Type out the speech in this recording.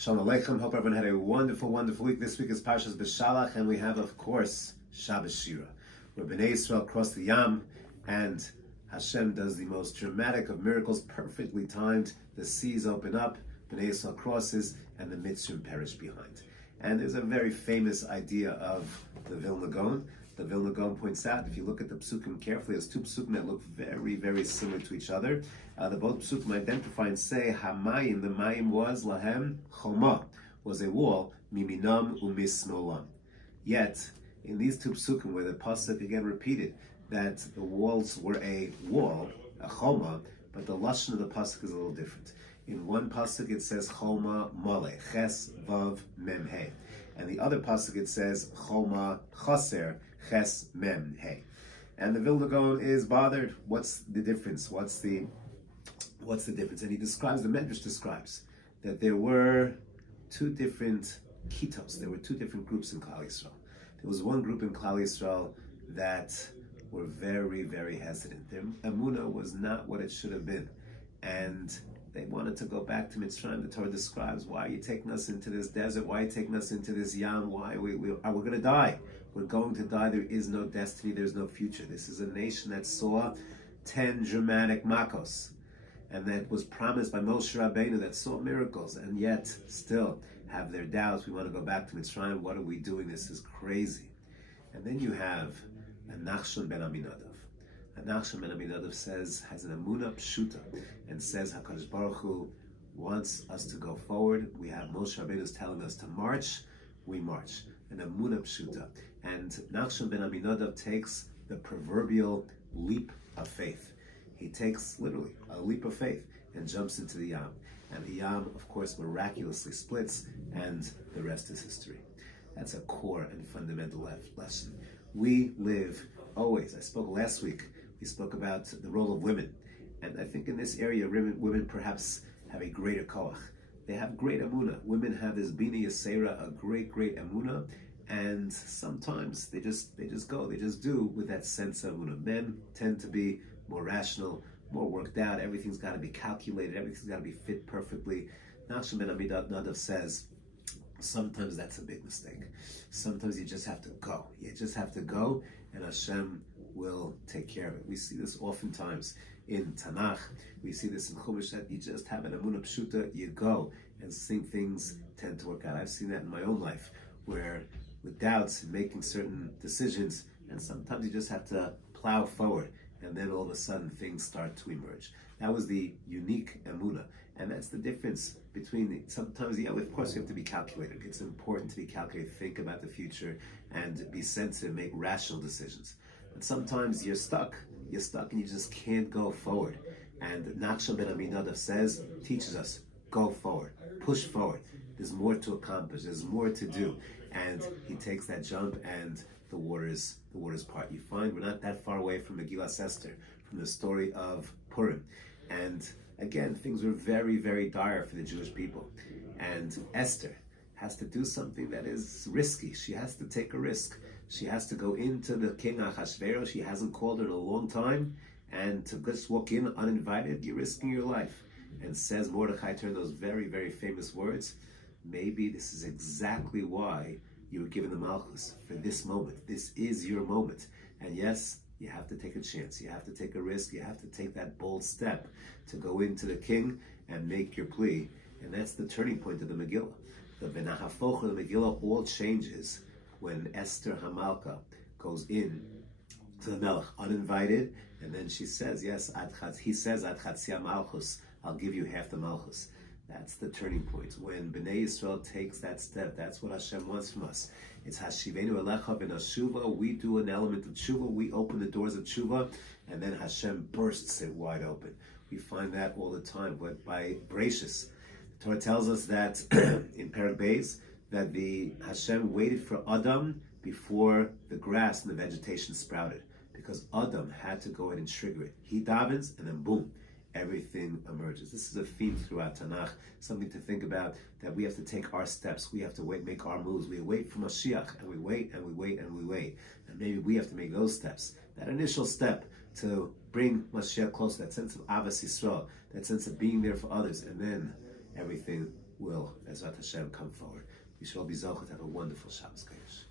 Shalom Aleichem. Hope everyone had a wonderful, wonderful week. This week is Parshas Beshalach, and we have, of course, Shabbos Shira, where Bnei Yisrael cross the Yam, and Hashem does the most dramatic of miracles, perfectly timed. The seas open up, Bnei Yisrael crosses, and the Mitzrim perish behind. And there's a very famous idea of the Vilna Gaon. The Vilna Gaon points out, if you look at the psukim carefully, there's two psukim that look very, very similar to each other. The both psukim identify and say, Hamayim, the Mayim was, Lahem, Choma, was a wall, Miminam umisnolam. Yet, in these two psukim, where the pasuk again repeated that the walls were a wall, a Choma, but the lashon of the pasuk is a little different. In one pasuk it says Choma Male, Ches Vav Mem He. And the other pasuk it says Choma Chaser, Ches Mem He. And the Vilna Gaon is bothered. What's the difference? What's the difference? And he describes, the Medrash describes, that there were two different kitos. There were two different groups in Klal Yisrael. There was one group in Klal Yisrael that were very, very hesitant. Their emunah was not what it should have been. And they wanted to go back to Mitzrayim. The Torah describes, why are you taking us into this desert? Why are you taking us into this yam? Why we're going to die? We're going to die. There is no destiny. There's no future. This is a nation that saw 10 dramatic makos, and that was promised by Moshe Rabbeinu, that saw miracles, and yet still have their doubts. We want to go back to Mitzrayim. What are we doing? This is crazy. And then you have a Nachshon ben Aminadav. Nachshon ben Aminadav has an emunah pshuta, and says HaKadosh Baruch Hu wants us to go forward. We have Moshe Rabbeinu is telling us to march, we march. An emunah pshuta. And Nachshon ben Aminadav takes the proverbial leap of faith. He takes literally a leap of faith and jumps into the Yam. And the Yam, of course, miraculously splits, and the rest is history. That's a core and fundamental lesson. We live always. I spoke last week. We spoke about the role of women, and I think in this area, women perhaps have a greater koach. They have great emunah. Women have this bina yasera, a great emunah, and sometimes they just do with that sense of emunah. Men tend to be more rational, more worked out. Everything's got to be calculated. Everything's got to be fit perfectly. Nachshon ben Aminadav says, sometimes that's a big mistake. Sometimes you just have to go. You just have to go, and Hashem will take care of it. We see this oftentimes in Tanakh. We see this in Chumash, that you just have an emunah pshuta, you go, and things tend to work out. I've seen that in my own life, where with doubts and making certain decisions, and sometimes you just have to plow forward, and then all of a sudden things start to emerge. That was the unique emunah, and that's the difference between sometimes, of course you have to be calculated. It's important to be calculated, think about the future, and be sensitive, make rational decisions. But sometimes you're stuck and you just can't go forward. And Nachshon ben Aminadav teaches us, go forward, push forward. There's more to accomplish, there's more to do. And he takes that jump, and the waters part. You find we're not that far away from Megillas Esther, from the story of Purim. And again, things were very, very dire for the Jewish people. And Esther has to do something that is risky. She has to take a risk. She has to go into the king Achashverosh. She hasn't called her in a long time, and to just walk in uninvited, you're risking your life. And says Mordechai to her those very, very famous words, maybe this is exactly why you were given the Malchus, for this moment. This is your moment. And yes, you have to take a chance. You have to take a risk. You have to take that bold step to go into the king and make your plea. And that's the turning point of the Megillah. The Benahafoch of the Megillah all changes when Esther Hamalka goes in to the Melech uninvited, and then she says, he says, Ad Chatzia Malchus, I'll give you half the Malchus. That's the turning point. When Bnei Yisrael takes that step, that's what Hashem wants from us. It's Hashivenu Elecha B'Nashuva. We do an element of tshuva. We open the doors of tshuva, and then Hashem bursts it wide open. We find that all the time. But by Bereshis, the Torah tells us that in Perek Beis, that the Hashem waited for Adam before the grass and the vegetation sprouted, because Adam had to go ahead and trigger it. He davens, and then boom, everything emerges. This is a theme throughout Tanakh, something to think about, that we have to take our steps. We have to make our moves. We wait for Mashiach, and we wait, and we wait, and we wait. And maybe we have to make those steps. That initial step to bring Mashiach closer, that sense of Avas Yisrael, that sense of being there for others, and then everything will Bezrat Hashem, come forward. We shall all be Zochah to have a wonderful Shabbos Kodesh.